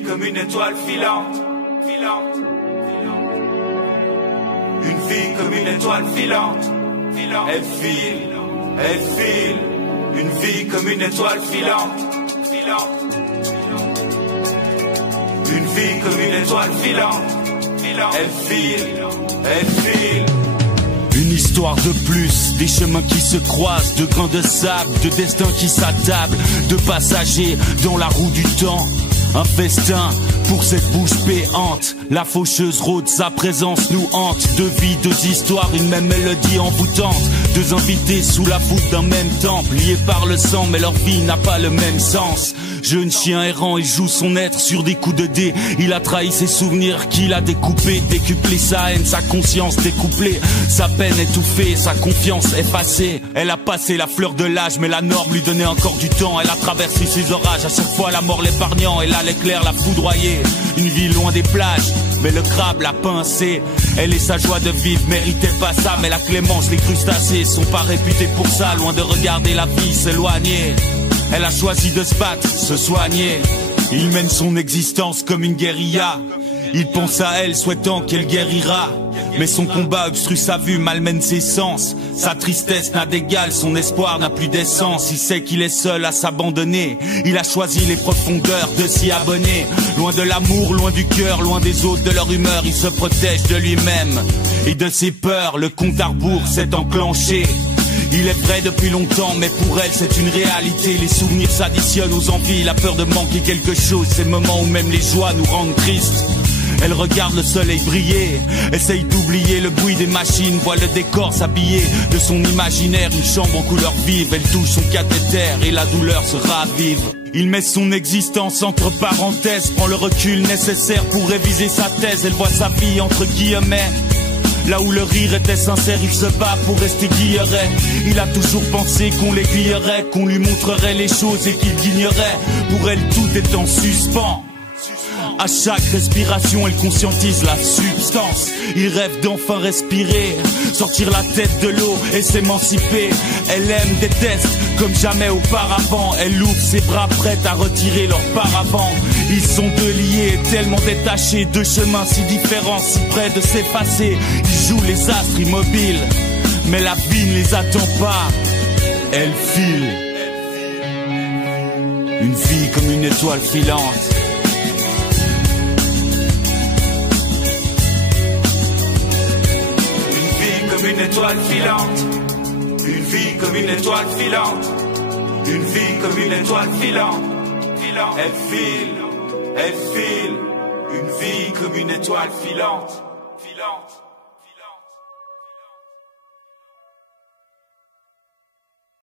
vie comme une étoile filante, filante, filante. Une vie comme une étoile filante, filante. Elle file, elle file. Une vie comme une étoile filante, filante, filante. Une vie comme une étoile filante, filante. Elle file, elle file. Une histoire de plus, des chemins qui se croisent, de grains de sable, de destins qui s'attablent, de passagers dans la roue du temps. Un festin pour cette bouche péante. La faucheuse rôde, sa présence nous hante. Deux vies, deux histoires, une même mélodie envoûtante. Deux invités sous la voûte d'un même temple, liés par le sang, mais leur vie n'a pas le même sens. Jeune chien errant, il joue son être sur des coups de dés. Il a trahi ses souvenirs qu'il a découpés, décuplé sa haine, sa conscience découplée, sa peine étouffée, sa confiance effacée. Elle a passé la fleur de l'âge, mais la norme lui donnait encore du temps. Elle a traversé ses orages, à chaque fois la mort l'épargnant. Et là l'éclair l'a foudroyée. Une vie loin des plages, mais le crabe l'a pincé. Elle et sa joie de vivre méritaient pas ça, mais la clémence, les crustacés sont pas réputés pour ça. Loin de regarder la vie s'éloigner, elle a choisi de se battre, se soigner. Il mène son existence comme une guérilla. Il pense à elle, souhaitant qu'elle guérira. Mais son combat obstrue sa vue, malmène ses sens. Sa tristesse n'a d'égal, son espoir n'a plus d'essence. Il sait qu'il est seul à s'abandonner. Il a choisi les profondeurs de s'y abonner. Loin de l'amour, loin du cœur, loin des autres, de leur humeur. Il se protège de lui-même et de ses peurs. Le compte à rebours s'est enclenché. Il est vrai depuis longtemps, mais pour elle c'est une réalité. Les souvenirs s'additionnent aux envies, la peur de manquer quelque chose. Ces moments où même les joies nous rendent tristes. Elle regarde le soleil briller, essaye d'oublier le bruit des machines, voit le décor s'habiller de son imaginaire. Une chambre en couleur vive, elle touche son cathéter et la douleur se ravive. Il met son existence entre parenthèses, prend le recul nécessaire pour réviser sa thèse. Elle voit sa vie entre guillemets. Là où le rire était sincère, il se bat pour rester guilleret. Il a toujours pensé qu'on l'aiguillerait, qu'on lui montrerait les choses et qu'il guignerait. Pour elle tout est en suspens. À chaque respiration, elle conscientise la substance. Il rêve d'enfin respirer, sortir la tête de l'eau et s'émanciper. Elle aime, déteste comme jamais auparavant. Elle ouvre ses bras prête à retirer leur paravent. Ils sont deux liés, tellement détachés, deux chemins si différents, si près de s'effacer. Ils jouent les astres immobiles, mais la vie ne les attend pas. Elle file, une vie comme une étoile filante. Une étoile filante, une vie comme une étoile filante, une vie comme une étoile filante, filante. Elle file, une vie comme une étoile filante, filante.